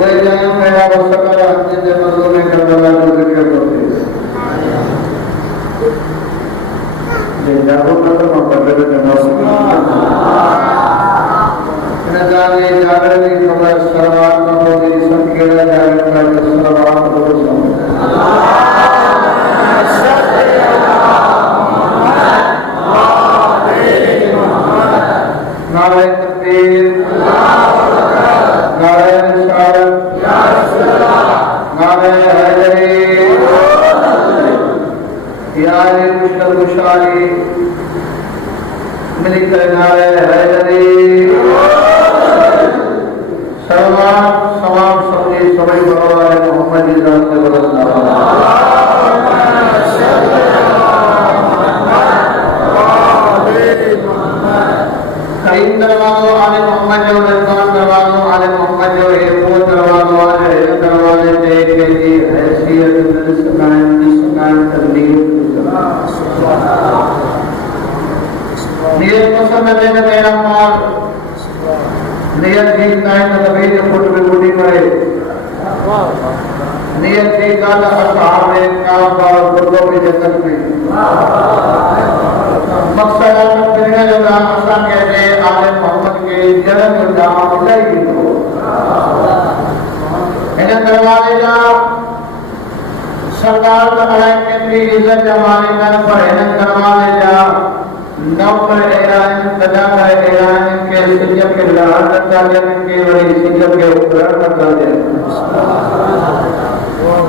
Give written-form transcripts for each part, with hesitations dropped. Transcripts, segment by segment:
कोई जागरण की खबर सर्वात्मा को मेरी संकेत जागरण कर सर्वात्मा को नारायण तकबीर नारायण शरण नारायण हरि यारे कुशल कुशाली मिलकर नारायण हरि सर्वात समाम सबके सभी भगवान मोहम्मद जी जान के बदलना करीम दरवाज़ों आले मोहम्मद जो रज़वान दरवाज़ों आले मोहम्मद जो एयरपोर्ट दरवाज़ों आले दरवाज़े देख के जी हैसियत निस्कान तकदीर नियत पसंद है न मेरा माल नियत ठीक ना है न कभी जो फुट में बूढ़ी पड़े नियत ठीक ना था असहाब में काम और बुर्गों की जन्नत में मकसद फिरने लगा ऐसा कहते आले मोहम्मद के जन्म को जहां मिलेगी तो इन्हें दरवाजे जा सरदार का अलग की इज्जत जमाने कर पर इन्हें दरवाजे जा नौकर ऐलान कदा का ऐलान के सिजब के लहर करता है के वही सिजब के ऊपर करता है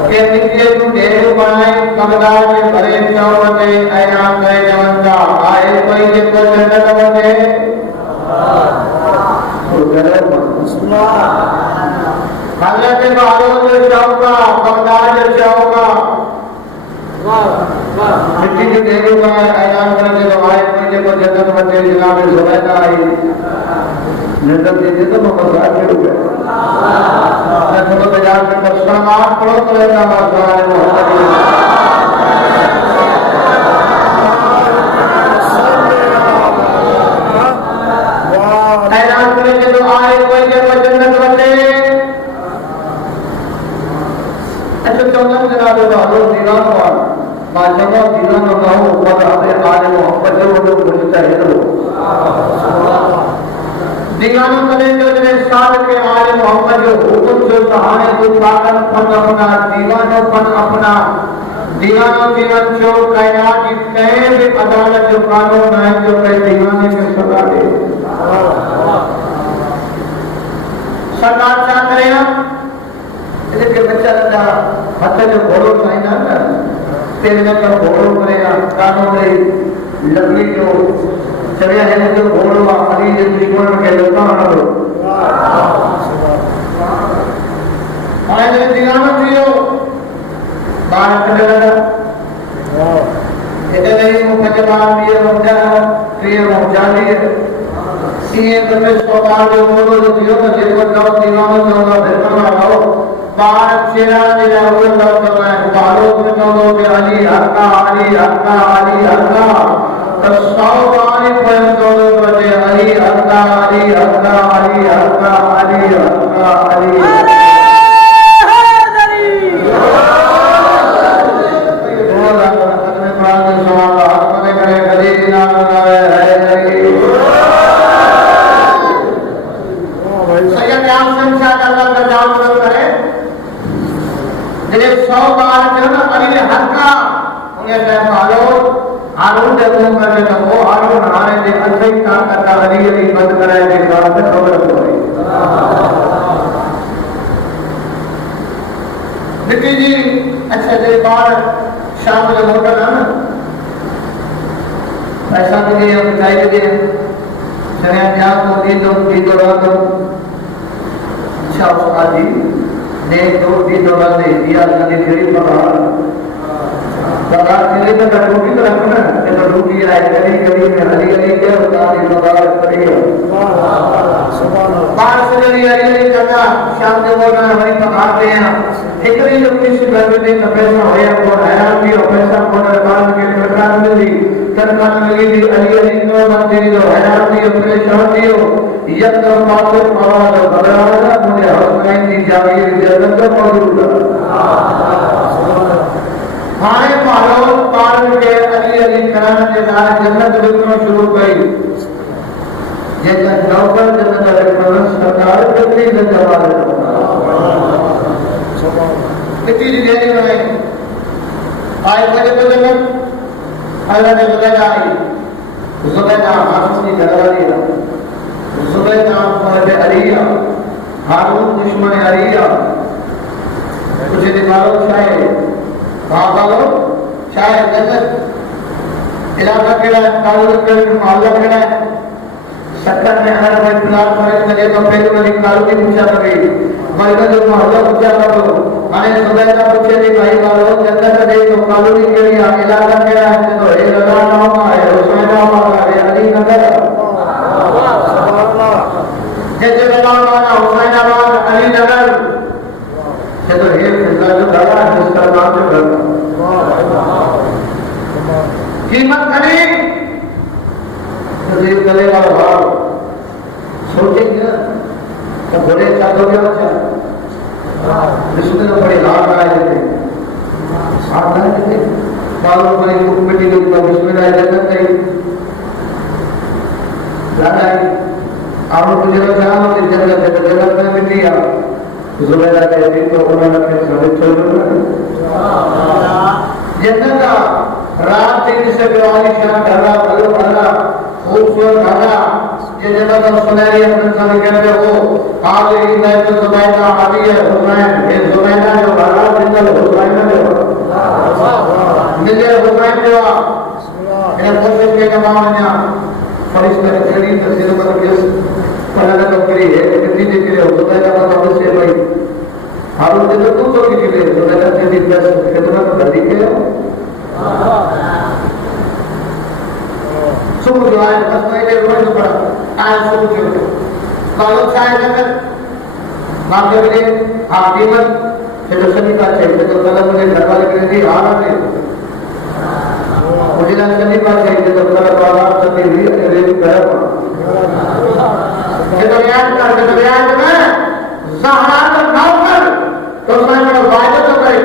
के नित्य तू ढेर बनाए कमदार में भरे चौबते ऐलान करे जवंता आए कोई जे को जन्नत बने तो जरूर हजरत बारों जो चौका कमदार जो चौका मिट्टी जो ढेर बनाए ऐलान करे तो आए कोई जे को जन्नत बने जिला में जुबैदा आई जन्नत दे तो मकसद के हो गया मैं थोड़ा बाजार में दर्शनार्थ पढ़ो तो ऐसा मौका ऐलान करेंगे तो आए कोई के वो जन्नत बने ऐसे चौदह जगह दो लोग दीवान हुआ बादशाह दीवान होगा हो ऊपर हमें आने मोहब्बत है वो लोग मुझे चाहिए तो दीवानों करेंगे उतने साल के आले मोहम्मद जो हुक्म जो कहानी को पागल फन अपना दीवानों फन अपना दीवानों जीवन जो कायनात की कई भी अदालत जो कानून है जो कई दीवाने के सजा दे सरकार क्या करेगा इसके बच्चा लगा हत्या जो घोड़ों चाहिए ना तेरे का घोड़ों करेगा कानून नहीं लकड़ी जो चले हैं जो घोड़ों अली जो त्रिकोण के लोगों ना लो हमारे दीवानों जियो बाहर चले लगा इधर नहीं मुझे बाहर दिए मुझे प्रिय मुझे दिए ये तो मैं स्वभाव जो बोलो जो जियो तो जिसको जाओ दीवानों जो ना देखना लगाओ बाहर चेहरा जिला हुए तो करना है बालों में तो लोग अली हक्का अली हक्का अली हक्का तो सौ बारी पर तो लोग बचे अली हक्का अली हक्का अली हक्का अली हक्का अली हारून जब करने तो वो हारून हारे दे अच्छे काम करता अली अली बंद कराए के बाद में खबर हो गई निकी जी अच्छा जे बार शाम को होटल है ना पैसा तो दिए हम चाय दे चले जा तो दी दो रात अच्छा उसका जी ने दो रात दे दिया जल्दी फिर पकड़ा बाजार चले तो डूबी तो रखना है तो डूबी आए गली गली में हरी हरी के उतार बाजार करिए बाहर से चली हरी जगह शाम के बोल रहे वही पकाते हैं एकरी जो किसी घर में का पैसा होया को आया भी और पैसा को दुकान के सरकार मिली दी अली अली को मंदिर जो आया भी परेशान दियो यक तो पास आवाज बदलाना मुझे हौसला दी जागीर जन्नत को मौजूद हाय मारो पार के अली अली कराना के साथ जन्नत बिल्कुल शुरू गई जैसा नौकर जन्नत रखना सरकार जब जवाब कितनी डिजाइन बनाई आए बजे तो जगह अल्लाह ने बताया आई जुबैदा हारून की घरवाली है जुबैदा फौज अलिया हारून दुश्मन अलिया कुछ दिमागों चाहे बाबाओं चाहे जगत इलाका के लिए कानून के मामला के लिए सरकार ने हर कोई प्लान करे करे तो पहले वाली कानून की पूछा करी भाई जो मामला पूछा करो माने जुबैदा पूछे दी भाई वालों जगत दे तो कानूनी के लिए इलाका के लिए तो ये लगा नाम है हुसैन नाम है अली नगर ये जो नाम है हुसैनाबाद अली नगर ये तो ये फिजा जो लगा जिसका नाम जो लगा कीमत करी तो ये गले वाला भाव सोचेंगे तो बड़े चादर क्या अच्छा इसमें तो बड़े लाभ आए थे साथ आए थे बालों पर एक मिट्टी के ऊपर बिस्मिल्लाह जगत नहीं ज्यादा है आप लोग मुझे बताओ कि जगत में मिट्टी आ जुबैदा कहती तो उन्होंने फिर सारे छोड़ जन्नत का रात दिन से बेवाली शान ढला भलो भला खूबसूरत ढला ये जन्नत और सुनहरी अपने साथ कहते हो आज एक नए तो जुबैदा आदि है हुसैन ये जुबैदा जो भला जिंदल हुसैन जो मिले हुसैन जो इन्हें कोशिश के कमाओ ना फरिश्ता चढ़ी तो सिर पर केस पहले तो करी है कितनी देर के लिए जुबैदा का तो से भाई हारून ने तो कुछ की लिए जुबैदा से भी बस कितना तो धरी के सुबह जो आए बस पहले रोज पड़ा आज सुबह जो कालो चाय जगत मांगे मिले आप कीमत फिर शनि का चाहिए तो कल मुझे घर वाले के लिए आ रहा है मुझे ना शनि का चाहिए तो कल वाला शनि भी अरे घर ये तो याद में ज़हरा का नौकर तो मैंने वायदा तो करे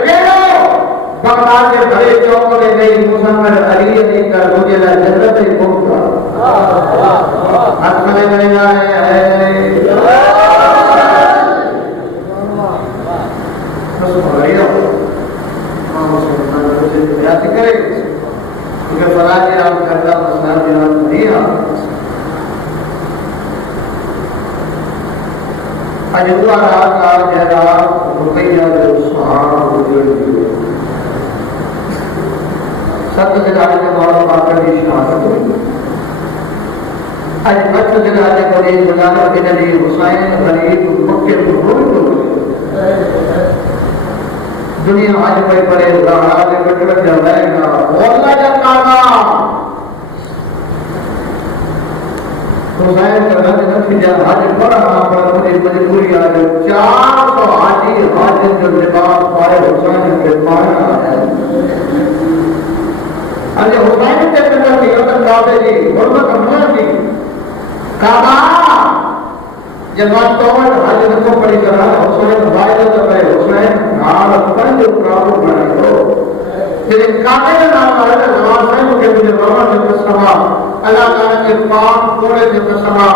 बगदाद के बड़े चौक में गई मुसलमान अली ने कर मुझे ना जन्नत ही पहुंचा हाथ में नहीं आए है बस बढ़िया मुसलमान मुझे याद करे क्योंकि फला के नाम करता मसला के नाम नहीं है आज हुआ रात का जरा रुपया जो सुहाग गुजर सत्य जगह के मौला पाकर की शहादत हुई आज वक्त जगह के बड़े बुलाने के नबी हुसैन गरीब मक्के बुजुर्ग दुनिया आज कोई बड़े ज़हरा के बटवर जाएगा बोलना जमाना हुसैन का रंग नतीजा आज बड़ा पर मुझे मजबूरी आ गई 400 हाजी हाजिर जो लिबास पाए हुसैन के माना है अरे हुसैन के अंदर की अगर काबे जी हुर्मत अमना की काबा जब तो हाजिर को पड़ी करा हुसैन वायदा तो करे हुसैन नाल पंज काबू बनाए हो फिर काबे का नाम आया हुसैन के मुझे रोमा के कसमा अल्लाह ताला के पाक थोड़े के कसमा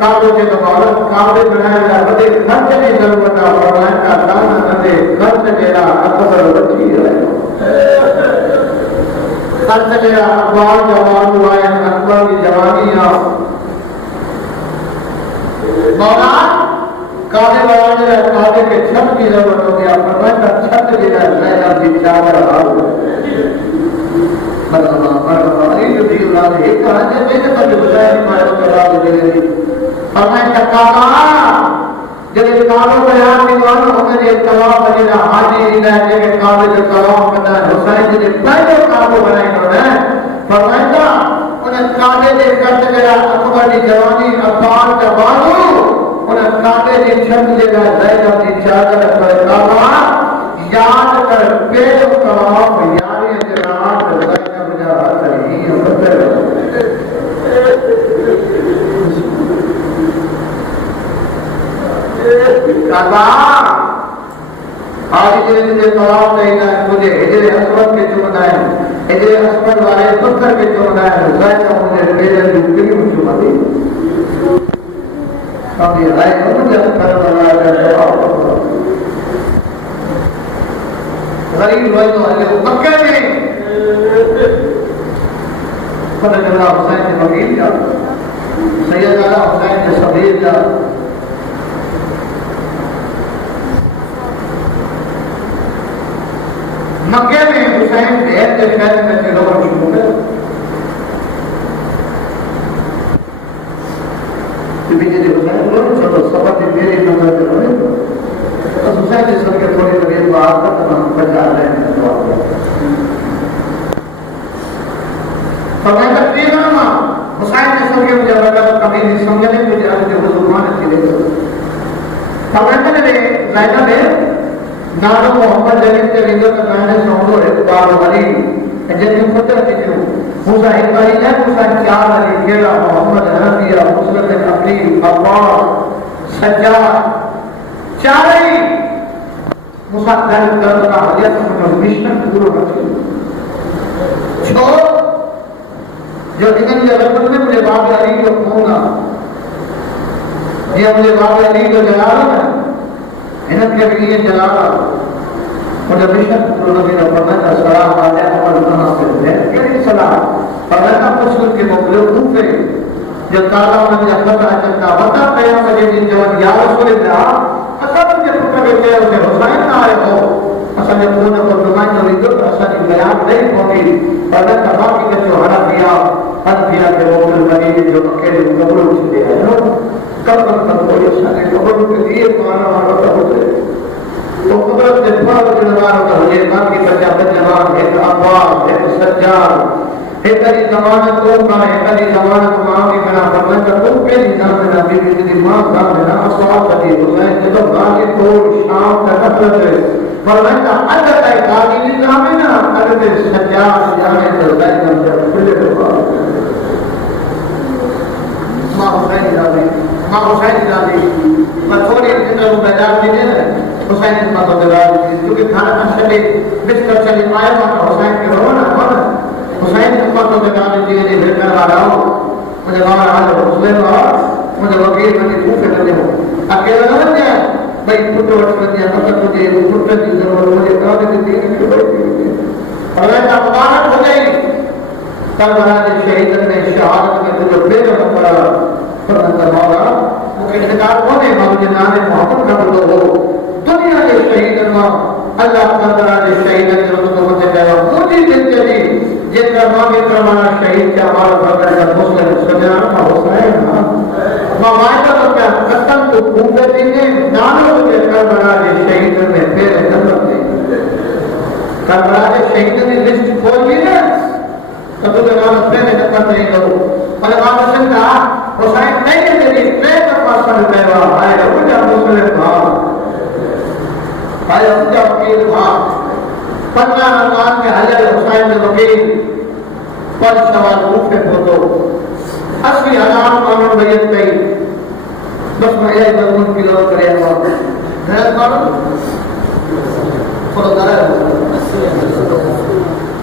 काबे के दौलत काबे बनाए ना बदे खर्च की जरूरत है फरमाया का दाना बदे खर्च मेरा अकबर बची है खर्च मेरा अकबर जवान हुआ है अकबर की जवानी आ मौला काबे बनाने का काबे के छत की जरूरत हो गया फरमाया का छत देना नया भी चावल हाल मरहबा ये जो दी औलाद है कहां से मैंने कभी हुसैन मारो के बाद दे दी फरमाया का काबा जब काबे बयान दीवान होकर ये तवाफ वगैरह हाजी इला के काबे के तवाफ करना हुसैन जी ने पहले काबे बनाए उन्होंने फरमाया उन्हें काबे के खर्च गया अकबर की जवानी अब्बास का बाजू उन्हें काबे की छत जगह ज़ैनब की चादर पर काबा याद कर पेट तवाफ यानी जनात ज़ैनब जा सही बदल काबा आज जिन्हें तवाफ नहीं ना मुझे हिजरे अस्वद के चुनाए हिजरे अस्वद वाले पत्थर के चुनाए ज़ैनब मुझे बेदल की क्यों चुना दी अब ये राय मुझे कर बना गरीब वही तो है मक्के में पता चला हुसैन ने वकील जा सैयद आला हुसैन ने सबीर जा मक्के में हुसैन ढेर के खैर में लोग शुरू कर हुसैन लोग चलो सबक मेरी नजर से बने तो हुसैन ने सबके थोड़ी देर बाद तक हम बचा रहे हैं फरमाया तकरीबन ना हुसैन ने सबके मुझे लगा कभी नहीं समझने मुझे आज जो मुसलमान थे फरमाया ने जायदा में नाम मोहम्मद जलील के विंदो का गाने सौंदो है बार वाली जब खुद रहते थे मूसा एक बारी है मूसा चार वाली केला मोहम्मद हनफिया मुस्लिम अपनी अब्बास सज्जाद चार ही मूसा घर कर का हदिया समझो मिशन पूरा कर छो जो निकल के रब ने मुझे बाप अली को कहूंगा ये मुझे बाप अली को जलाल है इनके लिए जलाला मुझे मिशन पूरा मेरा पता है सलाम आया और बना करते हैं क्या सलाम पता मुस्लिम के मुकल्ले खूफे जो ताला में जब चलता बता कया मुझे दिन जब या रसूल अल्लाह असल के पुत्र के लिए उसे हुसैन आए हो असल में पूर्ण को दुकान जो इधर असल बयान नहीं होगी पता तबा की जो हरा किया अनबिया के मुकल्ले बनी जो अकेले कब्र उठते हैं कब्र तक कोई सारे कब्र के लिए माना वाला होते तो कुदरत के फल जनवार का हो ये बाकी बच्चा जवान है अब्बास है सज्जाद है तेरी जमानत को का है तेरी जमानत मां की बना बदल का तुम के निजाम में नबी की तेरी मां का बना असवाब बदी हुसैन ने तो बाकी को शाम तक है फरमाया अदर है काली निजाम है ना अदर सज्जाद जाने तो दाई जब खुले तो मां हुसैन राजी थोड़ी दिन बाजार में ने हुसैन ने मत दे क्योंकि खाना का चले बिस्तर चले आया तो हुसैन के रोना और हुसैन ने मत दे जी ने बेटा आ रहा हूं मुझे वहां आज हुसैन और मुझे वकील बने पूछे करते हो अकेला न गया भाई पुत्र वर्ष में दिया मतलब मुझे पुत्र की जरूरत मुझे कहां से दी और ऐसा मुबारक हो गई करबला के शहीद में शहादत में जो बेर पड़ा फरमाता मौला मुझे इंतजार होने मुझे नाने मोहम्मद का बोलो हो दुनिया के शहीद में अल्लाह करबला के शहीद के तो मुझे कहा मुझे दिल चली ये करमा में करमाना शहीद के हमारा बदल का मुस्लिम सजान का हुसैन मां वायदा तो क्या कसम तो भूखे देंगे नानों के करबला के शहीद में फिर जन्नत देंगे करबला के शहीद की लिस्ट खोल ली ना तो तुझे नाम पहले जन्नत नहीं दो और मां हुसैन का हुसैन नहीं है तेरी ट्रेन का पासन देवा आए उनका मुस्लिम भाव आए उनका वकील भाव 15 रमजान के हजर हुसैन के वकील पर सवाल पूछे फोटो 80,000 मानव बजट गई बस मैं यही मजमून किलो करे हुआ घर मानो थोड़ा दरा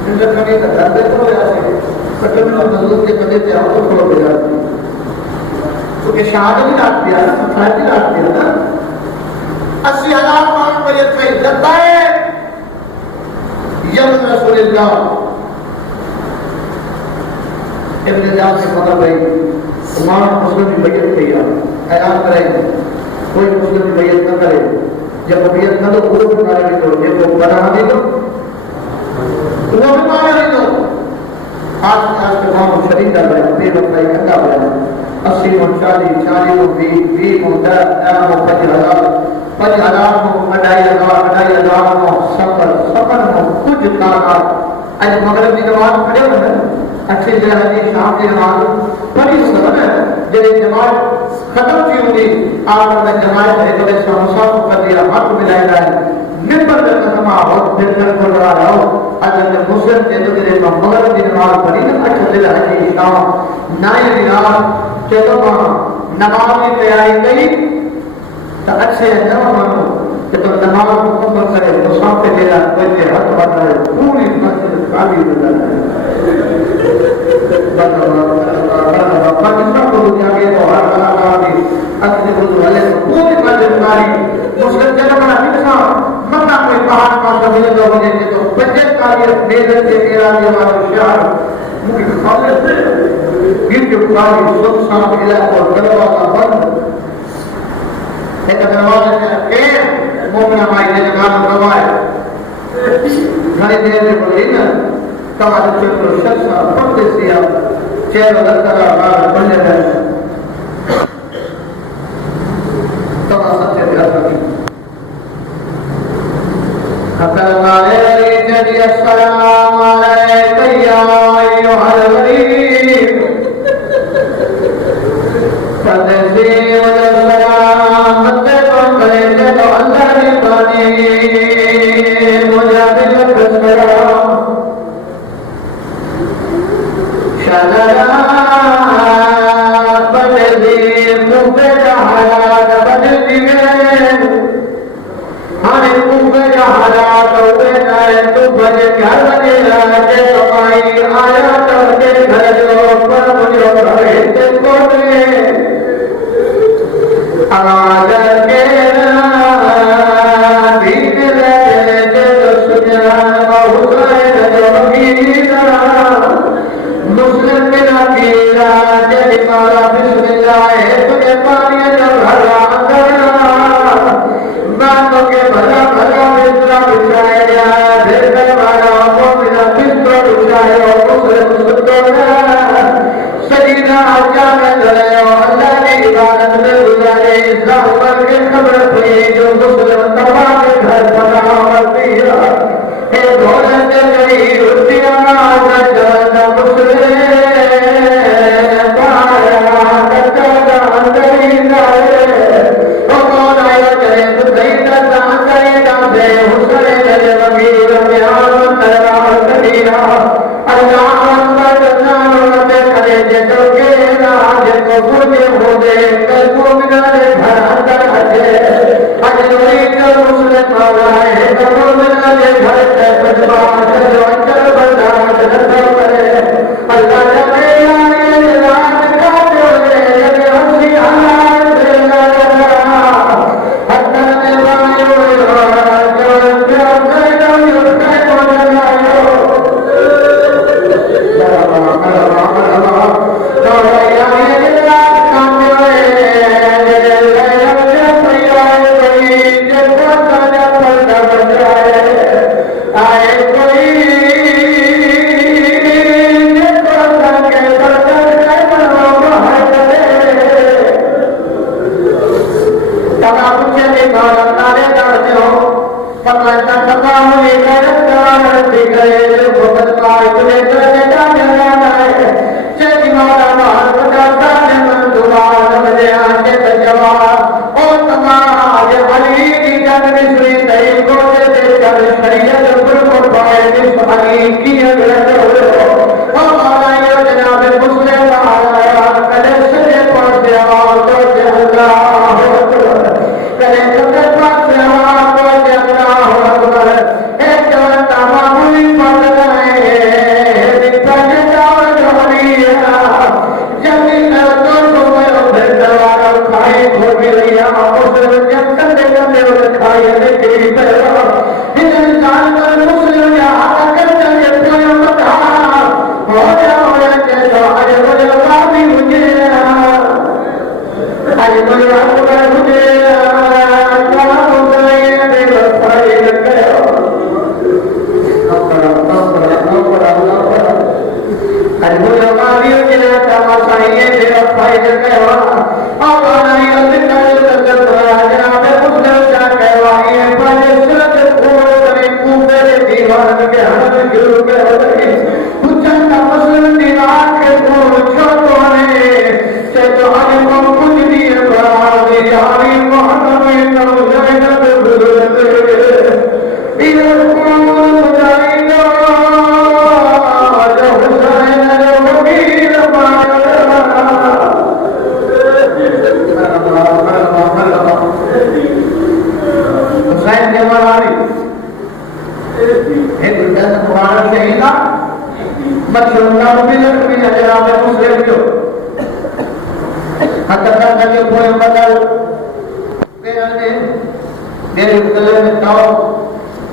इनका कभी का दर्द तो ऐसे कटन में मजदूर के पदे पे आपको थोड़ा बेजा क्योंकि शहादत भी रात दिया ना सफाई भी रात दिया ना 80,000 मानव बजट गई लगता है यम रसूलुल्लाह इब्न जाद से पता भाई तुम्हारा मुस्लिम की बैयत किया ऐलान करें कोई मुस्लिम की बैयत न करे जब बैयत न तो वो भी मारा नहीं दो जब वो बना नहीं दो वो भी मारा नहीं दो आज के मामू शरीक कर रहे हैं अपने वक्त का इकट्ठा हो रहा है 80 और 40 40 और 20 और 10 और 50,000 को 2,500 को सफर को कुछ ताकत आज मगरिब की नमाज पढ़े हुए अच्छे जगह की शाम की नमाज पढ़ी सब जब जमात खत्म की होगी आप में जमात है तो ऐसा मुसाफिर कर दिया हाथ मिलाएगा निपर का खत्म हो फिर कर कर रहा हो अगर मुस्लिम के तो तेरे मगरिब की नमाज पढ़ी ना अच्छा दिल है कि शाम नाई दिनार चलो नमाज की तैयारी करी तो अच्छे न मानो कि तो नमाज मुकम्मल करे मुसाफिर मेरा कोई के हाथ बढ़ा है पूरी मस्जिद खाली हो जाता है पाकिस्तान को जाके तो हर कलाकार की अपने गुरु वाले पूरी मस्जिद खाली मुस्लिम जगह बना कितना मत कोई पहाड़ का मुझे तो मुझे तो बचत का ये मेरे से मेरा ये मानुष्यार मुझे खाने से गिफ्ट काली सुख शांति इला और दरवाजा बंद एक दरवाजा के मोमना माई ने गाना गवाए घड़ी देर में बोली ना कहा तो चलो शख्स पढ़ते सिया चेहरा लगा बाहर बंद है तो सच्चे ध्यान अस्सलाम अलैका या अय्युहल गरीब तस्लीम सलाम मत करे तो अल्लाह ने पानी मुझे दिल सलाम शलरा बदली मुझे हालात बदल दिए हमें तुझे हालात हुए जाए तू बजे घर बजे राजे कमाई आया करके घर जो पर मुझे रहे तेको दे आवाज के भीग लगे जो सुजान बहुसाए जो गिरा मुस्लिम बिना गिरा जय मारा बिस्मिल्लाह तुझे पानी जब भरा बातों के भला भला बिस्तरा बिछाया गया फिर वाला को बिना बिस्तरा बिछाया मुस्लिम सुनोगा सजीदा आजा में धरे अल्लाह की इबादत में गुजारे इस्लाम पर के खबर थी जो मुस्लिम तबा के घर बना मरती है धोने से गई रुतियाँ जवाना मुस्लिम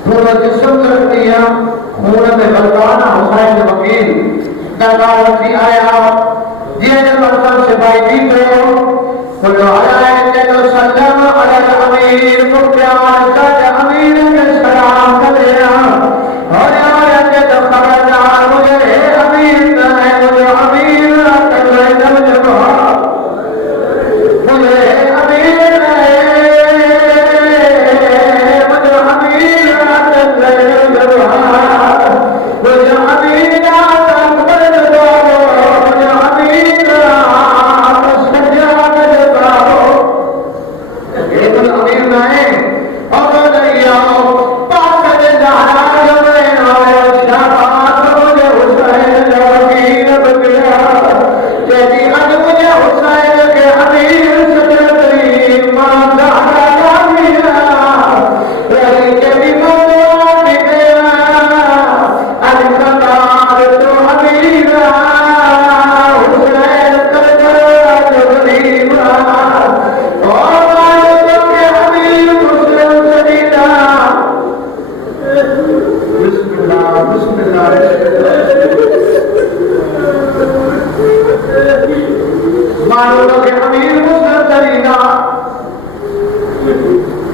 दोनों जिस्म करती हैं खून में बलवाना हुसैन वकील दरबार रखी आया ये जब मतलब सिपाही की तो बोलो आया के तो सल्लम अलल अमीर मुख्तार का अमीर के सलाम करे और आया के तो खबरदार मुझे अमीर है मुझे अमीर कर रहे जब मुझे अमीर है मुझे अमीर कर रहे जब मुझे अमीर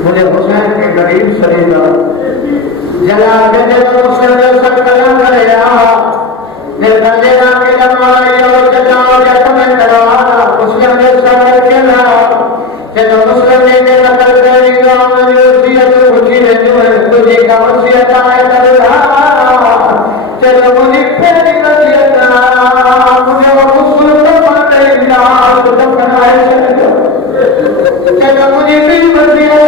मुझे हुसैन के गरीब शरीरा जला के जब मुस्लिम सब कलम करेगा ने बंदेगा के जमाना यो जजाओ जब मैं करवाना मुस्लिम ने सब के ना जब मुस्लिम ने नकल करेगा मुझे वसीयत पूछी है जो है तुझे का वसीयत है करना चलो मुझे फिर वसीयत मुझे वो मुस्लिम को मानते ही ना तो बनाए चलो मुझे भी वसीयत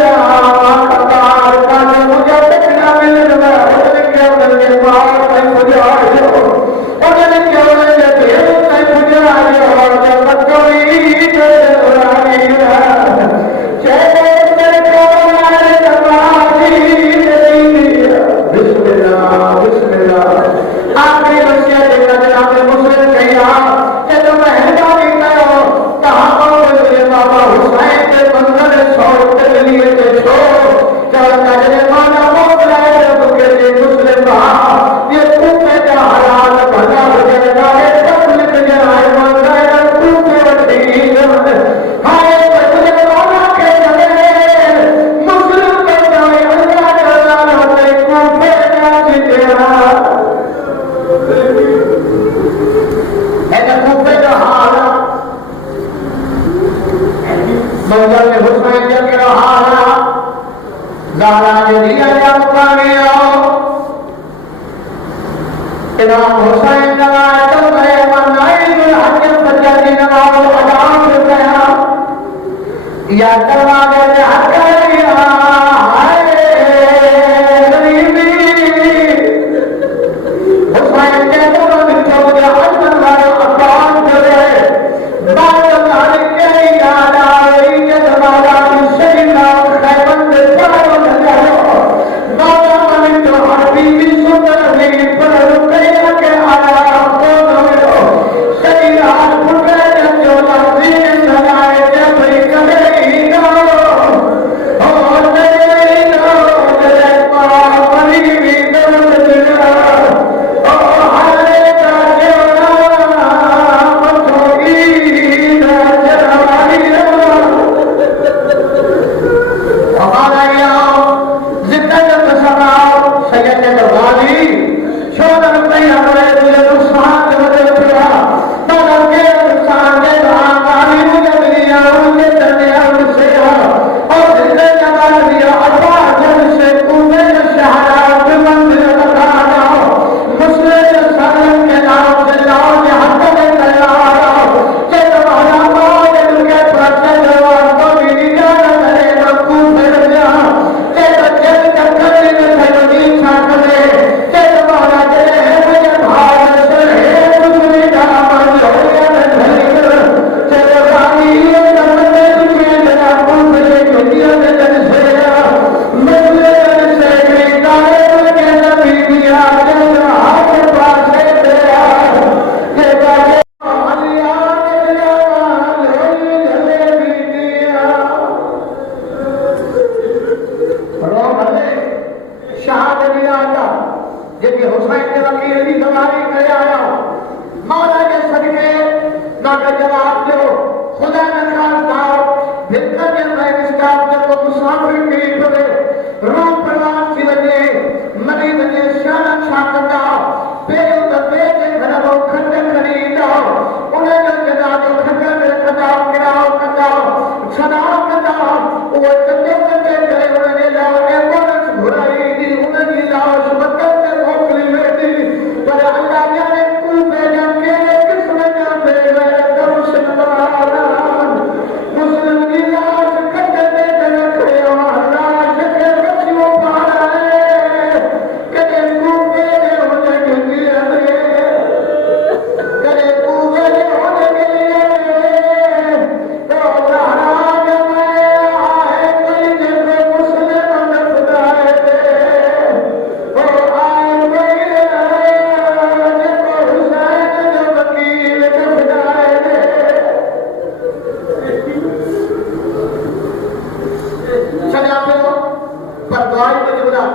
पर दुआई में जुड़ा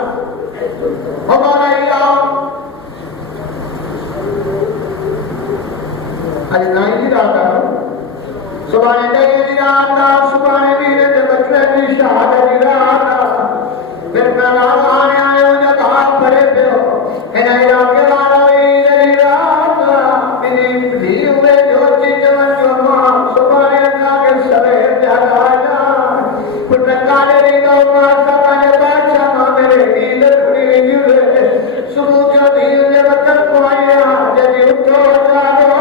हमारा इलाम आज नहीं रहा सुबह नहीं रहा सुबह वीर के बचने की शहादत रहा फिर मैं आया आयो जब हाथ भरे पे हो है इलाके वाला वीर रहा मेरी भी हुए जो चीज जो मां सुबह ना के सवे जहाजा कुछ काले री दो मां समझ बादशाह मेरे नींद खुली जुले सुबह जो दिल के वतन को आया जब उठो जागो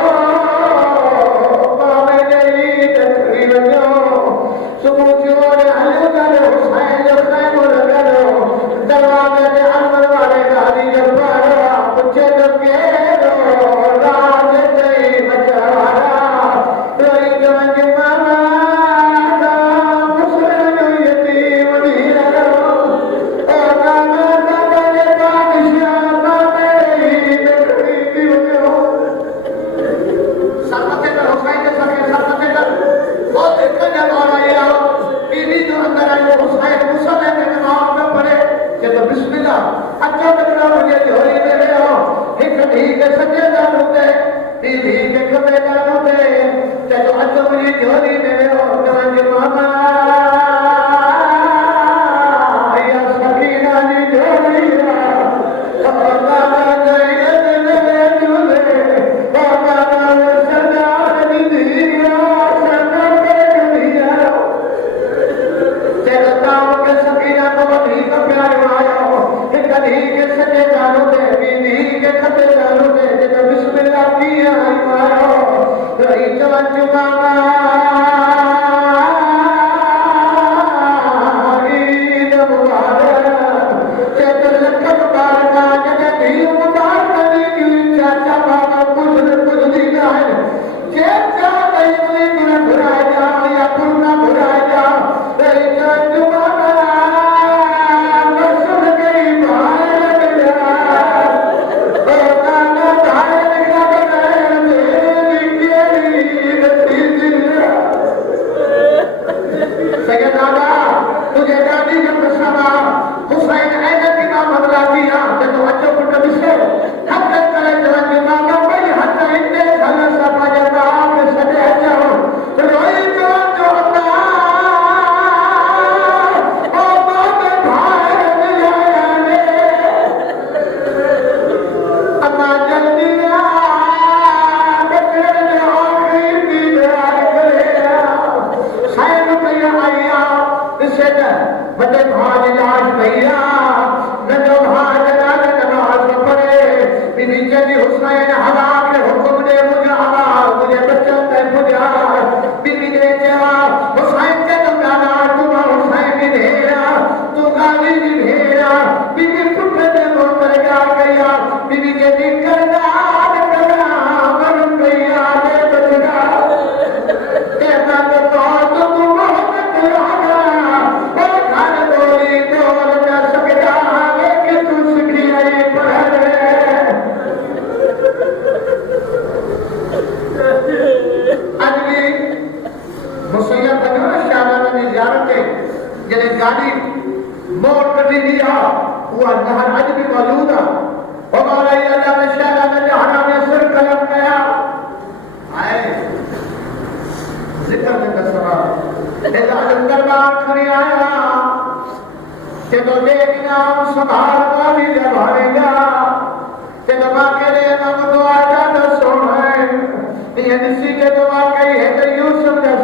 ये निसी के तो वाकई है तो यूसुफ ने